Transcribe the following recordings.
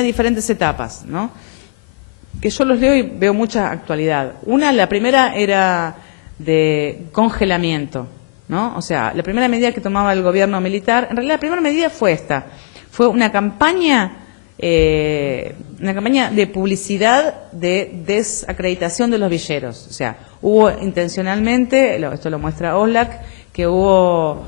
diferentes etapas, ¿no? Que yo los leo y veo mucha actualidad. La primera era de congelamiento, ¿no? O sea, la primera medida que tomaba el gobierno militar, en realidad la primera medida fue esta, fue una campaña de publicidad de desacreditación de los villeros. O sea, hubo intencionalmente, esto lo muestra Oxlack, que hubo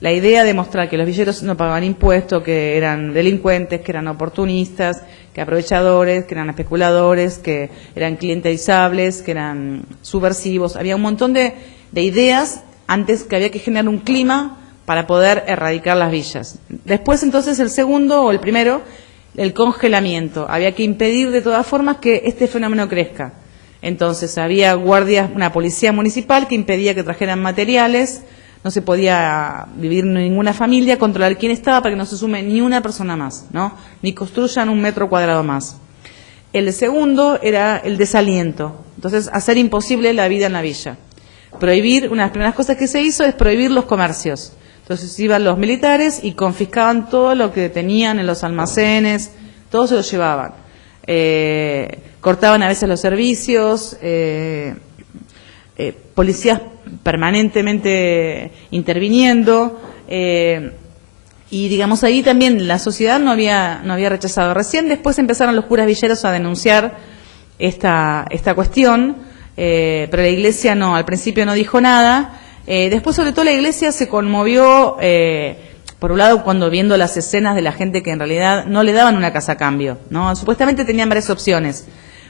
la idea de mostrar que los villeros no pagaban impuestos, que eran delincuentes, que eran oportunistas, que aprovechadores, que eran especuladores, que eran clientelizables, que eran subversivos. Había un montón de ideas antes que había que generar un clima para poder erradicar las villas. Después, entonces, el segundo o el primero, el congelamiento. Había que impedir de todas formas que este fenómeno crezca. Entonces, había guardias, una policía municipal que impedía que trajeran materiales. No se podía vivir en ninguna familia, controlar quién estaba para que no se sume ni una persona más, ¿no? Ni construyan un metro cuadrado más. El segundo era el desaliento. Entonces, hacer imposible la vida en la villa. Prohibir, una de las primeras cosas que se hizo es prohibir los comercios. Entonces iban los militares y confiscaban todo lo que tenían en los almacenes, todo se lo llevaban. Cortaban a veces los servicios, policías permanentemente interviniendo, y digamos ahí también la sociedad no había rechazado. Recién después empezaron los curas villeros a denunciar esta cuestión, pero la Iglesia no, al principio no dijo nada. Después, sobre todo, la Iglesia se conmovió, por un lado, cuando viendo las escenas de la gente que en realidad no le daban una casa a cambio, ¿no? Supuestamente tenían varias opciones.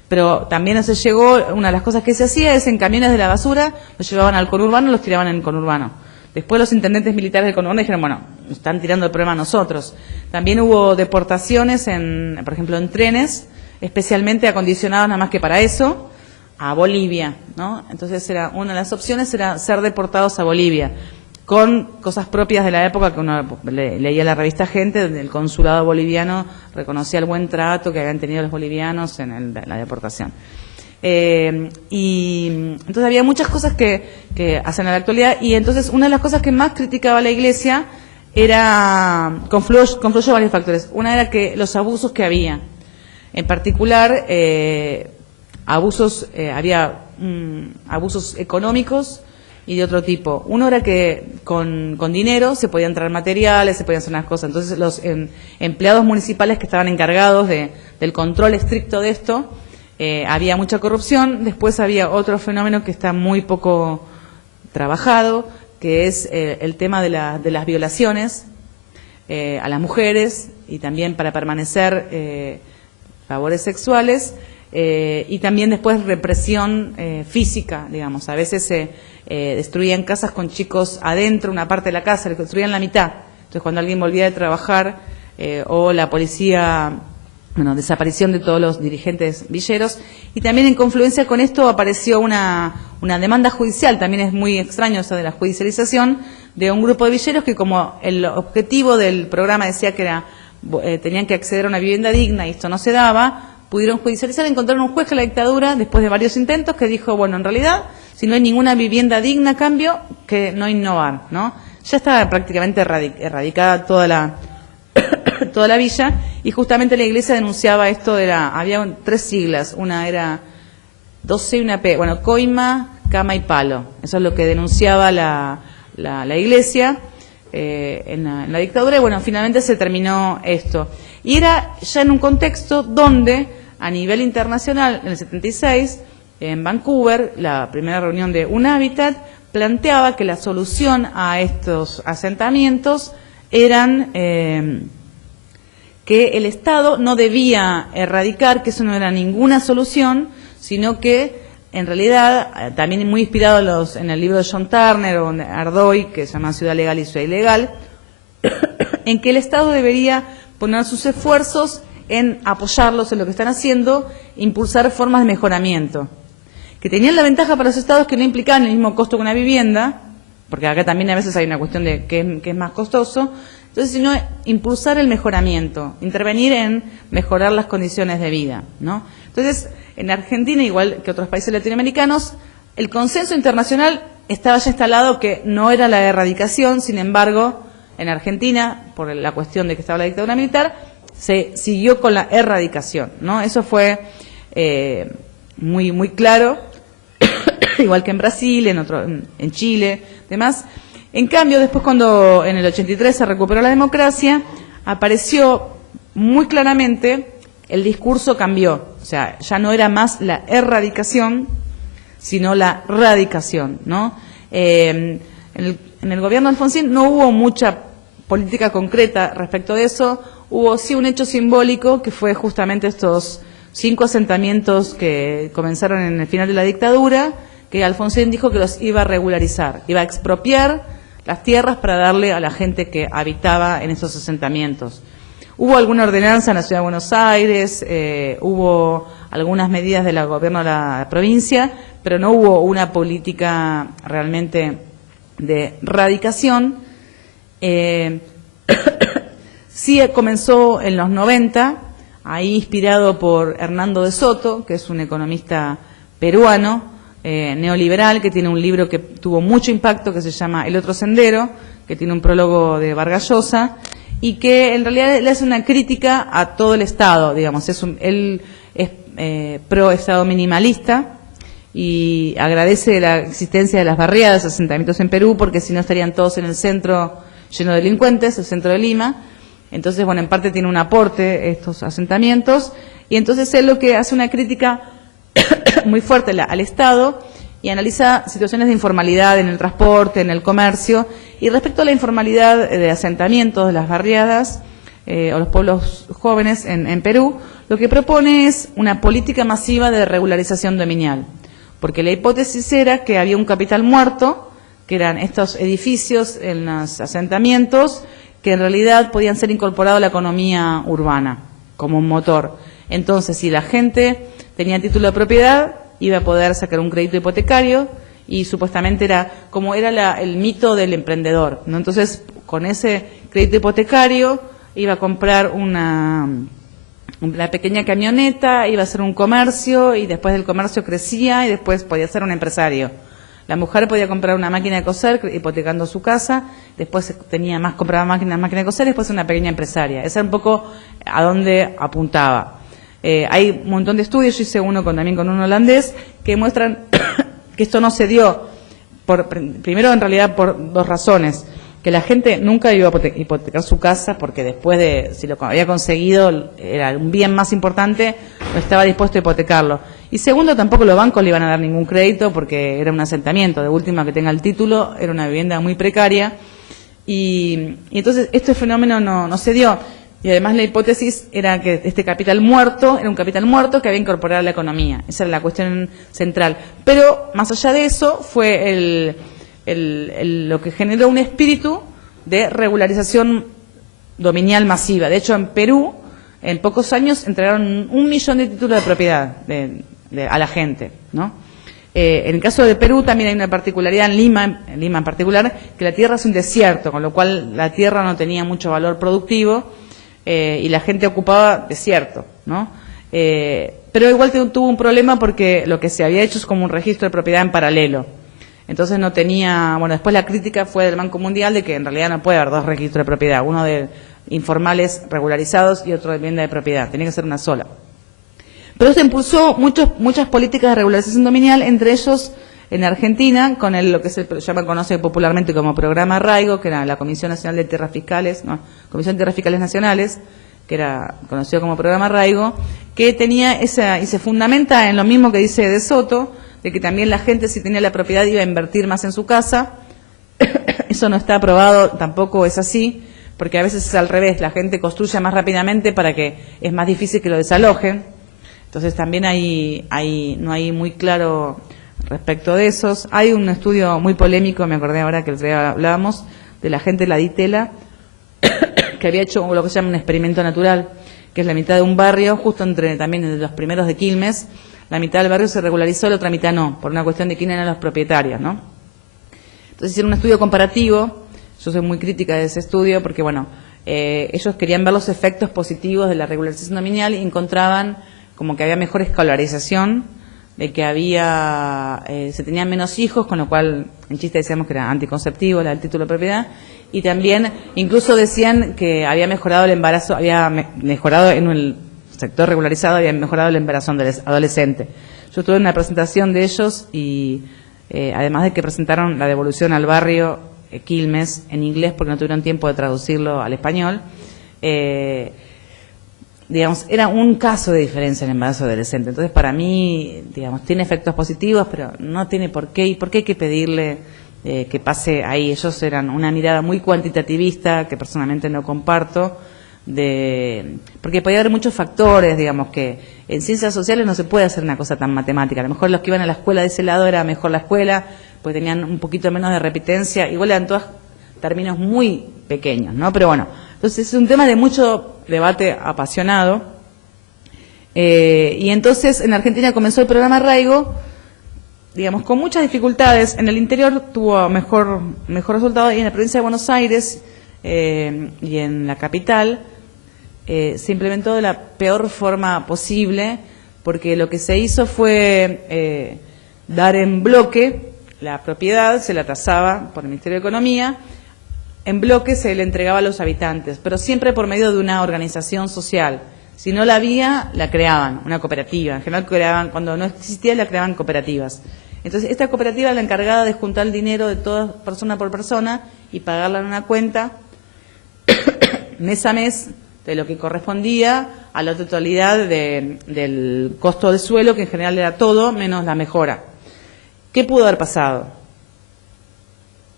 Pero también se llegó, una de las cosas que se hacía es en camiones de la basura, los llevaban al conurbano y los tiraban en el conurbano. Después los intendentes militares del conurbano dijeron, bueno, están tirando el problema a nosotros. También hubo deportaciones, por ejemplo, en trenes, especialmente acondicionados nada más que para eso, a Bolivia, ¿no? Entonces una de las opciones era ser deportados a Bolivia, con cosas propias de la época que uno leía la revista Gente, donde el consulado boliviano reconocía el buen trato que habían tenido los bolivianos en la deportación. Y entonces había muchas cosas que hacen en la actualidad, y entonces una de las cosas que más criticaba la Iglesia confluyó varios factores. Una era que los abusos que había, en particular había abusos económicos y de otro tipo. Uno era que con dinero se podían traer materiales, se podían hacer unas cosas. Entonces los empleados municipales que estaban encargados del control estricto de esto, había mucha corrupción. Después había otro fenómeno que está muy poco trabajado, que es el tema de las violaciones a las mujeres, y también para permanecer favores sexuales, y también después represión física, digamos. A veces destruían casas con chicos adentro, una parte de la casa, le destruían la mitad. Entonces, cuando alguien volvía de trabajar, o la policía, desaparición de todos los dirigentes villeros. Y también en confluencia con esto apareció una demanda judicial, también es muy extraño eso de la judicialización, de un grupo de villeros que, como el objetivo del programa decía que tenían que acceder a una vivienda digna y esto no se daba, pudieron judicializar, encontraron un juez de la dictadura, después de varios intentos, que dijo, bueno, en realidad, si no hay ninguna vivienda digna a cambio, que no innovar, ¿no? Ya estaba prácticamente erradicada toda la villa, y justamente la Iglesia denunciaba esto había 3 siglas, una era 2C y una P, coima, cama y palo. Eso es lo que denunciaba la Iglesia en la dictadura, y finalmente se terminó esto. Y era ya en un contexto donde, a nivel internacional, en el 76, en Vancouver, la primera reunión de UNHABITAT planteaba que la solución a estos asentamientos eran que el Estado no debía erradicar, que eso no era ninguna solución, sino que en realidad, también muy inspirado en el libro de John Turner o de Ardoy, que se llama Ciudad Legal y Ciudad Ilegal, en que el Estado debería poner sus esfuerzos en apoyarlos en lo que están haciendo, impulsar formas de mejoramiento, que tenían la ventaja para los estados que no implicaban el mismo costo que una vivienda, porque acá también a veces hay una cuestión de qué es más costoso. Entonces, sino impulsar el mejoramiento, intervenir en mejorar las condiciones de vida, ¿no? Entonces, en Argentina, igual que otros países latinoamericanos, el consenso internacional estaba ya instalado que no era la erradicación. Sin embargo, en Argentina, por la cuestión de que estaba la dictadura militar, se siguió con la erradicación, ¿no? Eso fue muy claro, igual que en Brasil, en Chile, demás. En cambio, después cuando en el 83 se recuperó la democracia, apareció muy claramente, el discurso cambió. O sea, ya no era más la erradicación, sino la radicación, ¿no? En el gobierno de Alfonsín no hubo mucha política concreta respecto de eso. Hubo sí un hecho simbólico, que fue justamente estos 5 asentamientos que comenzaron en el final de la dictadura, que Alfonsín dijo que los iba a regularizar, iba a expropiar las tierras para darle a la gente que habitaba en esos asentamientos. Hubo alguna ordenanza en la Ciudad de Buenos Aires, hubo algunas medidas del gobierno de la provincia, pero no hubo una política realmente de radicación. Sí comenzó en los 90, ahí inspirado por Hernando de Soto, que es un economista peruano, neoliberal, que tiene un libro que tuvo mucho impacto, que se llama El otro sendero, que tiene un prólogo de Vargas Llosa, y que en realidad le hace una crítica a todo el Estado, digamos. Él es pro Estado minimalista y agradece la existencia de las barriadas, asentamientos en Perú, porque si no estarían todos en el centro lleno de delincuentes, el centro de Lima. Entonces, bueno, en parte tiene un aporte estos asentamientos, y entonces él lo que hace una crítica muy fuerte al Estado y analiza situaciones de informalidad en el transporte, en el comercio, y respecto a la informalidad de asentamientos, de las barriadas o los pueblos jóvenes en Perú, lo que propone es una política masiva de regularización dominial, porque la hipótesis era que había un capital muerto, que eran estos edificios en los asentamientos, que en realidad podían ser incorporados a la economía urbana como un motor. Entonces, si la gente tenía título de propiedad, iba a poder sacar un crédito hipotecario, y supuestamente era como era el mito del emprendedor, ¿no? Entonces, con ese crédito hipotecario iba a comprar una pequeña camioneta, iba a hacer un comercio, y después del comercio crecía y después podía ser un empresario. La mujer podía comprar una máquina de coser hipotecando su casa, después compraba máquina de coser, después una pequeña empresaria. Esa era un poco a dónde apuntaba. Hay un montón de estudios, yo hice uno también con un holandés, que muestran que esto no se dio, primero en realidad por 2 razones: que la gente nunca iba a hipotecar su casa, porque después de, si lo había conseguido, era un bien más importante, no estaba dispuesto a hipotecarlo. Y segundo, tampoco los bancos le iban a dar ningún crédito, porque era un asentamiento, de última que tenga el título, era una vivienda muy precaria, y entonces este fenómeno no se dio. Y además la hipótesis era que este capital muerto era un capital muerto que había incorporado a la economía. Esa era la cuestión central. Pero más allá de eso fue lo que generó un espíritu de regularización dominial masiva. De hecho, en Perú, en pocos años, entregaron 1 millón de títulos de propiedad a la gente, ¿no? En el caso de Perú también hay una particularidad en Lima en particular, que la tierra es un desierto, con lo cual la tierra no tenía mucho valor productivo, y la gente ocupaba desierto, ¿no? Pero igual tuvo un problema, porque lo que se había hecho es como un registro de propiedad en paralelo. Entonces no tenía, bueno, después la crítica fue del Banco Mundial de que en realidad no puede haber 2 registros de propiedad, uno de informales regularizados y otro de vivienda de propiedad, tenía que ser una sola. Pero esto impulsó muchas políticas de regularización dominial, entre ellos en Argentina, con lo que se conoce popularmente como Programa Arraigo, que era la Comisión Nacional de Tierras Fiscales, Comisión de Tierras Fiscales Nacionales, que era conocido como Programa Arraigo, que tenía y se fundamenta en lo mismo que dice De Soto, de que también la gente, si tenía la propiedad, iba a invertir más en su casa. Eso no está aprobado, tampoco es así, porque a veces es al revés, la gente construye más rápidamente para que es más difícil que lo desalojen. Entonces también no hay muy claro respecto de esos. Hay un estudio muy polémico, me acordé ahora que el otro día hablábamos, de la gente de la Ditela, que había hecho lo que se llama un experimento natural, que es la mitad de un barrio, justo también entre los primeros de Quilmes. La mitad del barrio se regularizó, la otra mitad no, por una cuestión de quién eran los propietarios, ¿no? Entonces hicieron un estudio comparativo. Yo soy muy crítica de ese estudio porque, bueno, ellos querían ver los efectos positivos de la regularización dominial y encontraban como que había mejor escolarización de que se tenían menos hijos, con lo cual en chiste decíamos que era anticonceptivo el título de propiedad, y también incluso decían que había mejorado el embarazo, había mejorado en el sector regularizado, había mejorado el embarazo adolescente. Yo estuve en una presentación de ellos y además de que presentaron la devolución al barrio Quilmes en inglés porque no tuvieron tiempo de traducirlo al español, digamos, era un caso de diferencia en el embarazo adolescente. Entonces, para mí, digamos, tiene efectos positivos, pero no tiene por qué. ¿Y por qué hay que pedirle que pase ahí? Ellos eran una mirada muy cuantitativista, que personalmente no comparto, porque podía haber muchos factores, digamos, que en ciencias sociales no se puede hacer una cosa tan matemática. A lo mejor los que iban a la escuela de ese lado era mejor la escuela, pues tenían un poquito menos de repitencia, igual eran todos términos muy pequeños, ¿no? Pero bueno, entonces es un tema de mucho debate apasionado, y entonces en Argentina comenzó el programa Arraigo, digamos, con muchas dificultades. En el interior tuvo mejor resultado, y en la provincia de Buenos Aires y en la capital se implementó de la peor forma posible, porque lo que se hizo fue dar en bloque la propiedad, se la tasaba por el Ministerio de Economía, en bloque se le entregaba a los habitantes, pero siempre por medio de una organización social. Si no la había, la creaban, una cooperativa. En general creaban, cuando no existía, la creaban cooperativas. Entonces, esta cooperativa era la encargada de juntar el dinero de toda persona por persona y pagarla en una cuenta mes a mes de lo que correspondía a la totalidad del costo del suelo, que en general era todo menos la mejora. ¿Qué pudo haber pasado?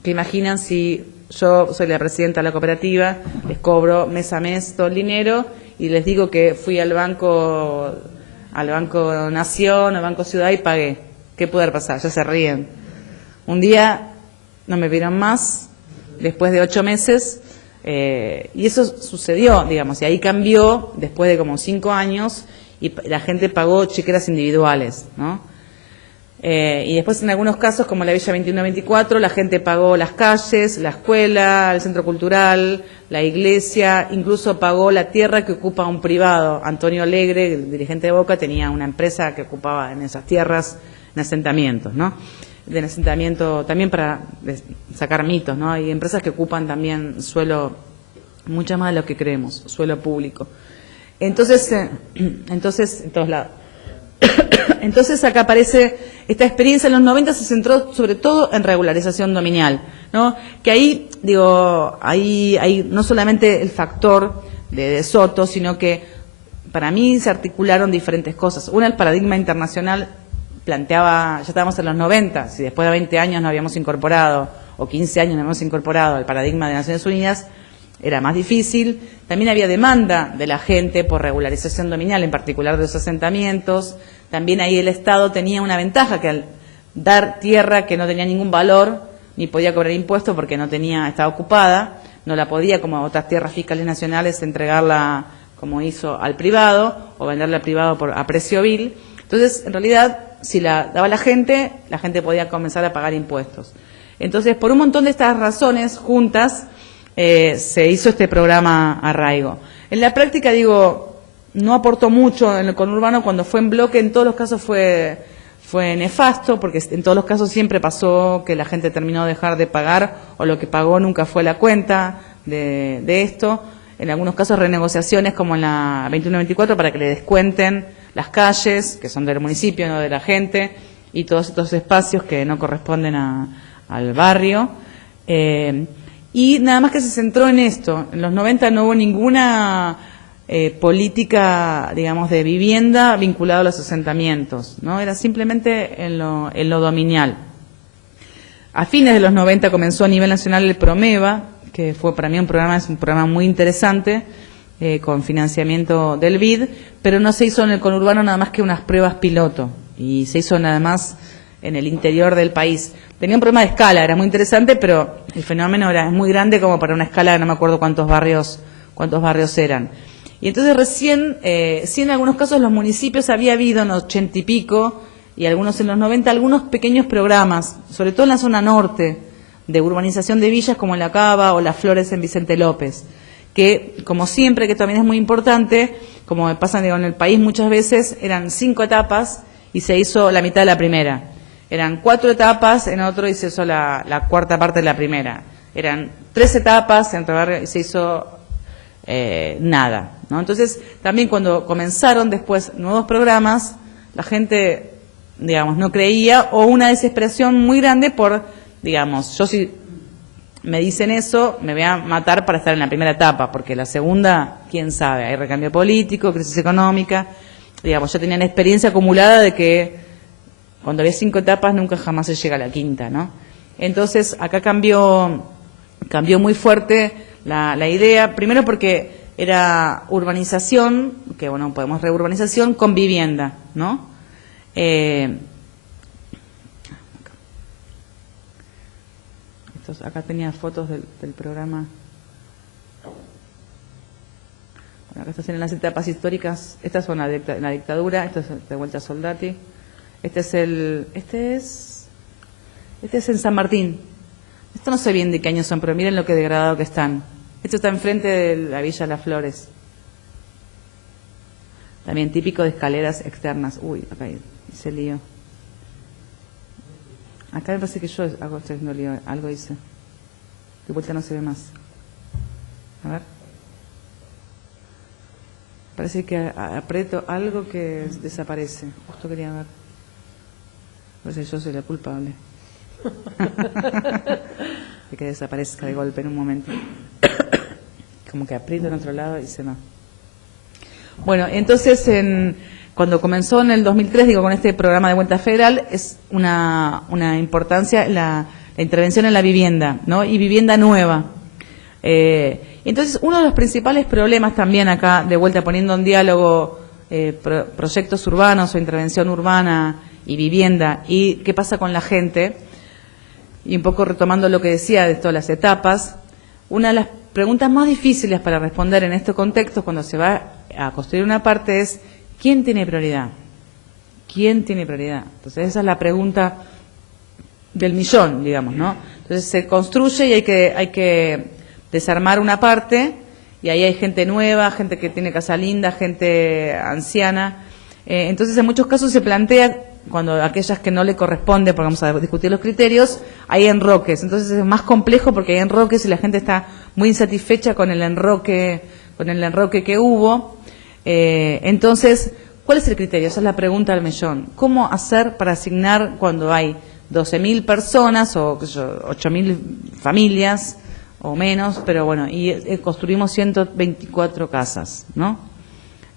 ¿Qué imaginan si yo soy la presidenta de la cooperativa, les cobro mes a mes todo el dinero y les digo que fui al Banco Nación, al Banco Ciudad y pagué? ¿Qué puede haber pasado? Ya se ríen. Un día no me vieron más, después de 8 meses, y eso sucedió, digamos, y ahí cambió después de como 5 años, y la gente pagó chequeras individuales, ¿no? Y después en algunos casos, como la Villa 21-24, la gente pagó las calles, la escuela, el centro cultural, la iglesia, incluso pagó la tierra que ocupa un privado. Antonio Alegre, el dirigente de Boca, tenía una empresa que ocupaba en esas tierras, en asentamientos, ¿no? De asentamiento también para sacar mitos, ¿no? Hay empresas que ocupan también suelo, mucho más de lo que creemos, suelo público. Entonces, en todos lados. Entonces acá aparece esta experiencia. En los 90 se centró sobre todo en regularización dominial, ¿no? Que ahí, digo, hay no solamente el factor de Soto, sino que para mí se articularon diferentes cosas. Una, el paradigma internacional planteaba, ya estábamos en los 90, si después de 20 años no habíamos incorporado, o 15 años no habíamos incorporado el paradigma de Naciones Unidas, era más difícil. También había demanda de la gente por regularización dominial, en particular de los asentamientos. También ahí el Estado tenía una ventaja, que al dar tierra que no tenía ningún valor, ni podía cobrar impuestos porque estaba ocupada, no la podía, como otras tierras fiscales nacionales, entregarla como hizo al privado, o venderla al privado a precio vil. Entonces, en realidad, si la daba la gente podía comenzar a pagar impuestos. Entonces, por un montón de estas razones juntas, se hizo este programa Arraigo. En la práctica, digo, no aportó mucho en el conurbano. Cuando fue en bloque, en todos los casos fue nefasto, porque en todos los casos siempre pasó que la gente terminó de dejar de pagar, o lo que pagó nunca fue la cuenta de esto. En algunos casos renegociaciones, como en la 21-24, para que le descuenten las calles, que son del municipio, no de la gente, y todos estos espacios que no corresponden al barrio. Y nada más que se centró en esto. En los 90 no hubo ninguna política, digamos, de vivienda vinculada a los asentamientos, ¿no? Era simplemente en lo dominial. A fines de los 90 comenzó a nivel nacional el Promeva, que fue para mí es un programa muy interesante, con financiamiento del BID, pero no se hizo en el conurbano nada más que unas pruebas piloto, y se hizo nada más en el interior del país. Tenía un problema de escala, era muy interesante, pero el fenómeno es muy grande como para una escala, no me acuerdo cuántos barrios eran. Y entonces recién, sí, en algunos casos los municipios había habido en los 80 y pico, y algunos en los 90, algunos pequeños programas, sobre todo en la zona norte, de urbanización de villas como en La Cava o Las Flores en Vicente López, que, como siempre, que también es muy importante, como me pasa, digo, en el país muchas veces, eran 5 etapas, y se hizo la mitad de la primera. Eran 4 etapas, en otro y se hizo la cuarta parte de la primera. Eran 3 etapas, en otro barrio y se hizo nada, ¿no? Entonces, también cuando comenzaron después nuevos programas, la gente, digamos, no creía, o una desesperación muy grande por, digamos, yo si me dicen eso, me voy a matar para estar en la primera etapa, porque la segunda, quién sabe, hay recambio político, crisis económica, digamos, ya tenían experiencia acumulada de que cuando había 5 etapas nunca jamás se llega a la quinta, ¿no? Entonces, acá cambió muy fuerte la idea, primero porque era urbanización, que bueno, podemos reurbanización con vivienda, ¿no? Acá tenía fotos del programa. Bueno, acá están en las etapas históricas. Estas son la dictadura. Esto es de vuelta a Soldati. Este es en San Martín. Esto no sé bien de qué años son, pero miren lo que degradado que están. Esto está enfrente de la Villa Las Flores. También típico de escaleras externas. Uy, acá hice lío. Acá me parece que yo estoy haciendo lío. Algo hice. De vuelta no se ve más. A ver. Parece que aprieto algo que desaparece. Justo quería ver. Parece que yo soy la culpable. De que desaparezca de golpe en un momento. Como que aprieto en otro lado y se va. Bueno, entonces cuando comenzó en el 2003, digo, con este programa de vuelta federal, es una importancia la intervención en la vivienda, ¿no? Y vivienda nueva. Entonces, uno de los principales problemas también acá, de vuelta poniendo en diálogo proyectos urbanos o intervención urbana y vivienda, y qué pasa con la gente, y un poco retomando lo que decía de todas las etapas, una de las preguntas más difíciles para responder en este contexto, cuando se va a construir una parte, es ¿quién tiene prioridad? ¿Quién tiene prioridad? Entonces esa es la pregunta del millón, digamos, ¿no? Entonces se construye y hay que desarmar una parte, y ahí hay gente nueva, gente que tiene casa linda, gente anciana. Entonces en muchos casos se plantea, cuando aquellas que no le corresponde, porque vamos a discutir los criterios, hay enroques. Entonces es más complejo porque hay enroques y la gente está muy insatisfecha con el enroque que hubo. Entonces, ¿cuál es el criterio? Esa es la pregunta del millón. ¿Cómo hacer para asignar cuando hay 12.000 personas o 8.000 familias o menos, pero bueno, y construimos 124 casas, ¿no?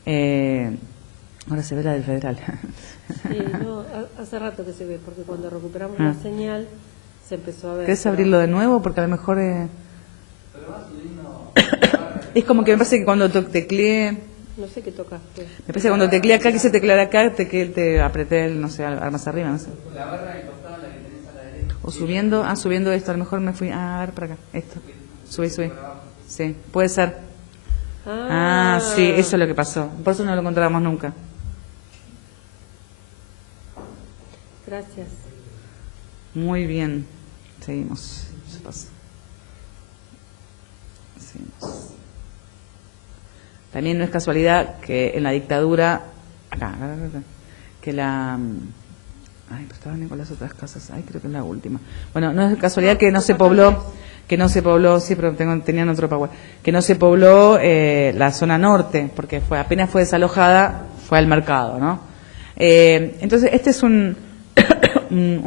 Ahora se ve la del Federal. Sí, no, hace rato que se ve, porque cuando recuperamos la señal se empezó a ver. ¿Querés abrirlo de nuevo? Porque a lo mejor es como que me parece que cuando tecleé... No sé qué tocaste. Me parece que cuando tecleé acá, quise teclear acá, te apreté el, no sé, más arriba, no sé. La barra de costado, la que tenés a la derecha. O subiendo, subiendo esto, a lo mejor me fui, a ver, para acá, esto. Subí. Sí, puede ser. Sí, eso es lo que pasó. Por eso no lo encontramos nunca. Gracias. Muy bien. Seguimos. Eso pasa. Seguimos. También no es casualidad que en la dictadura, acá, que la... Ay, pero estaban con las otras casas. Ay, creo que es la última. Bueno, no es casualidad que no se pobló, sí, pero tenían otro power, que no se pobló la zona norte, porque apenas fue desalojada, fue al mercado, ¿no? Entonces, este es un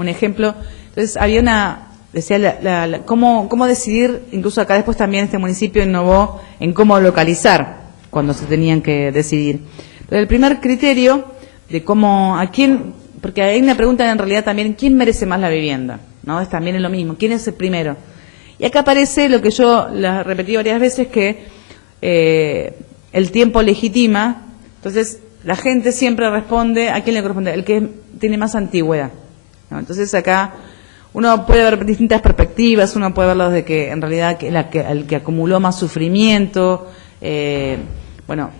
ejemplo. Entonces, había decía cómo decidir, incluso acá después también este municipio innovó en cómo localizar cuando se tenían que decidir. Entonces, el primer criterio de porque hay una pregunta en realidad también, ¿quién merece más la vivienda? ¿No? También es lo mismo, ¿quién es el primero? Y acá aparece lo que yo la repetí varias veces, que el tiempo legitima. Entonces, la gente siempre responde, ¿a quién le corresponde? El que tiene más antigüedad, ¿no? Entonces, acá uno puede ver distintas perspectivas, uno puede verlo desde que en realidad el que acumuló más sufrimiento. Bueno,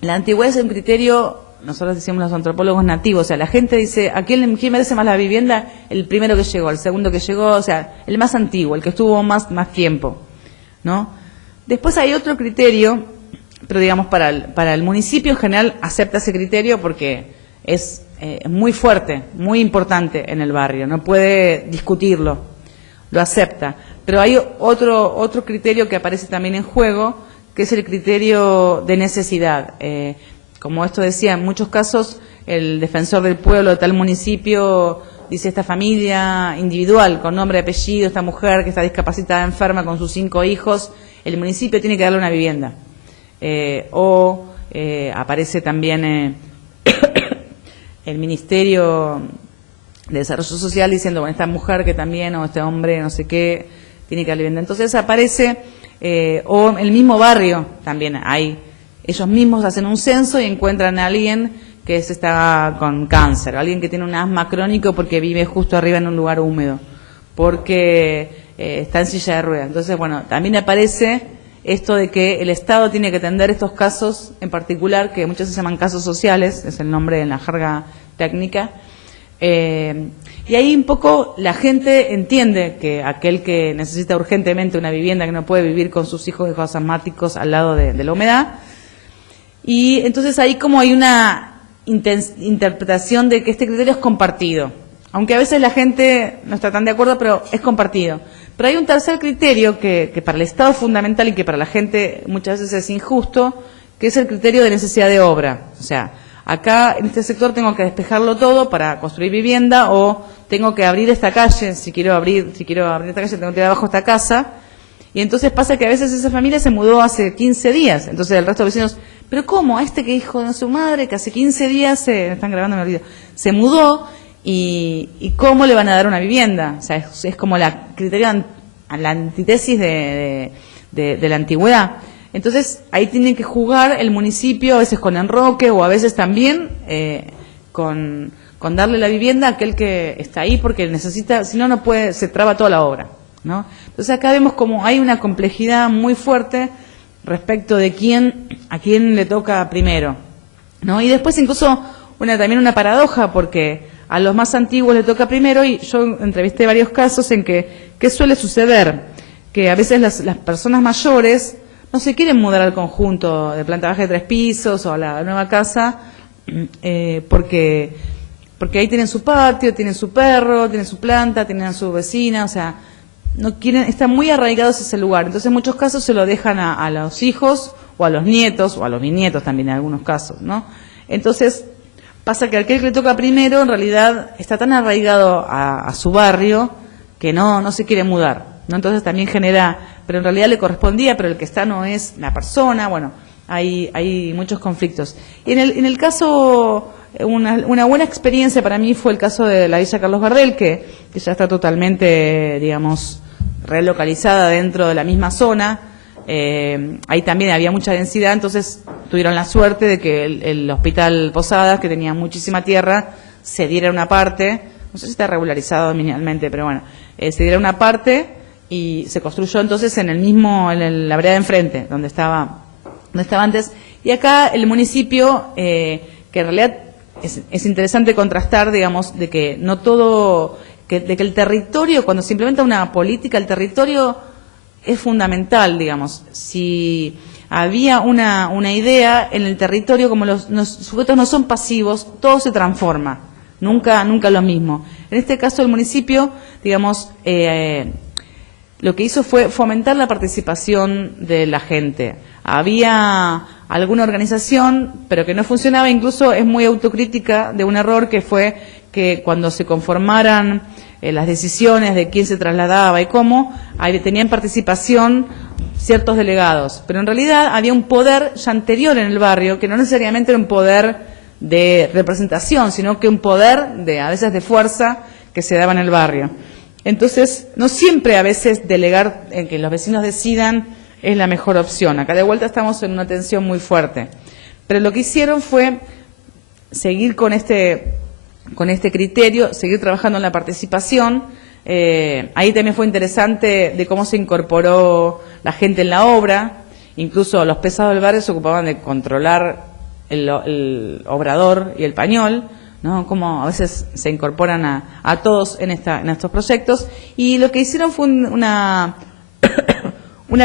la antigüedad es un criterio, nosotros decimos los antropólogos nativos, o sea, la gente dice, quién merece más la vivienda? El primero que llegó, el segundo que llegó, o sea, el más antiguo, el que estuvo más tiempo, ¿no? Después hay otro criterio, pero digamos para el municipio en general acepta ese criterio porque es muy fuerte, muy importante en el barrio, no puede discutirlo, lo acepta. Pero hay otro criterio que aparece también en juego, que es el criterio de necesidad. Como esto decía, en muchos casos el defensor del pueblo de tal municipio dice: esta familia individual, con nombre y apellido, esta mujer que está discapacitada, enferma, con sus 5 hijos, el municipio tiene que darle una vivienda. Aparece también el Ministerio de Desarrollo Social diciendo: bueno, esta mujer que también, o este hombre, no sé qué, tiene que darle vivienda. Entonces aparece, o el mismo barrio también hay, ellos mismos hacen un censo y encuentran a alguien que está con cáncer, alguien que tiene un asma crónico porque vive justo arriba en un lugar húmedo, porque está en silla de ruedas. Entonces, bueno, también aparece esto de que el Estado tiene que atender estos casos en particular, que muchos se llaman casos sociales, es el nombre en la jerga técnica, y ahí un poco la gente entiende que aquel que necesita urgentemente una vivienda, que no puede vivir con sus hijos asmáticos al lado de la humedad, y entonces ahí como hay una interpretación de que este criterio es compartido, aunque a veces la gente no está tan de acuerdo, pero es compartido. Pero hay un tercer criterio que para el Estado es fundamental y que para la gente muchas veces es injusto, que es el criterio de necesidad de obra. O sea, acá en este sector tengo que despejarlo todo para construir vivienda, o tengo que abrir esta calle, si quiero abrir esta calle tengo que ir abajo esta casa. Y entonces pasa que a veces esa familia se mudó hace 15 días, entonces el resto de vecinos: pero ¿cómo? Este que hijo de su madre, que hace 15 días me están grabando en el video, se mudó, y ¿cómo le van a dar una vivienda? O sea, es como la criterio a la antítesis de la antigüedad. Entonces, ahí tiene que jugar el municipio, a veces con enroque, o a veces también con darle la vivienda a aquel que está ahí, porque necesita, si no, no puede, se traba toda la obra, ¿no? Entonces, acá vemos como hay una complejidad muy fuerte respecto de a quién le toca primero, ¿no? Y después incluso también una paradoja, porque a los más antiguos le toca primero, y yo entrevisté varios casos en que ¿qué suele suceder? Que a veces las personas mayores no se quieren mudar al conjunto de planta baja de 3 pisos o a la nueva casa, porque ahí tienen su patio, tienen su perro, tienen su planta, tienen a su vecina, o sea, no quieren, están muy arraigados a ese lugar. Entonces en muchos casos se lo dejan a los hijos o a los nietos o a los bisnietos también en algunos casos, ¿no? Entonces pasa que aquel que le toca primero en realidad está tan arraigado a su barrio que no se quiere mudar, ¿no? Entonces también genera, pero en realidad le correspondía, pero el que está no es la persona. Bueno, hay muchos conflictos. Y en el caso, una buena experiencia para mí fue el caso de la Villa Carlos Gardel, que ya está totalmente, digamos, relocalizada dentro de la misma zona. Ahí también había mucha densidad, entonces tuvieron la suerte de que el Hospital Posadas, que tenía muchísima tierra, cediera una parte, no sé si está regularizado nominalmente, pero bueno, cediera una parte y se construyó entonces en la vereda de enfrente, donde estaba antes. Y acá el municipio, que en realidad es interesante contrastar, digamos, de que no todo, de que el territorio, cuando se implementa una política, el territorio es fundamental, digamos. Si había una idea en el territorio, como los sujetos no son pasivos, todo se transforma, nunca lo mismo. En este caso el municipio, digamos, lo que hizo fue fomentar la participación de la gente. Había alguna organización, pero que no funcionaba, incluso es muy autocrítica de un error que fue que cuando se conformaran las decisiones de quién se trasladaba y cómo, ahí tenían participación ciertos delegados, pero en realidad había un poder ya anterior en el barrio, que no necesariamente era un poder de representación, sino que un poder a veces de fuerza que se daba en el barrio. Entonces, no siempre a veces delegar en que los vecinos decidan es la mejor opción. Acá de vuelta estamos en una tensión muy fuerte. Pero lo que hicieron fue seguir con este criterio, seguir trabajando en la participación. Ahí también fue interesante de cómo se incorporó la gente en la obra. Incluso los pesados del barrio se ocupaban de controlar el obrador y el pañol, ¿no? Como a veces se incorporan a todos en estos proyectos. Y lo que hicieron fue una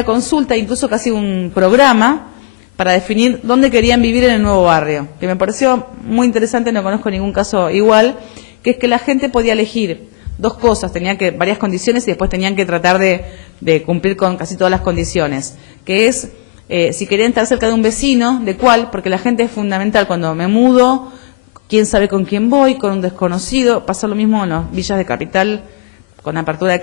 consulta, incluso casi un programa, para definir dónde querían vivir en el nuevo barrio, que me pareció muy interesante, no conozco ningún caso igual, que es que la gente podía elegir dos cosas, tenían que varias condiciones y después tenían que tratar de cumplir con casi todas las condiciones, que es si querían estar cerca de un vecino, de cuál, porque la gente es fundamental cuando me mudo, quién sabe con quién voy, con un desconocido, pasa lo mismo en las villas de capital, con apertura de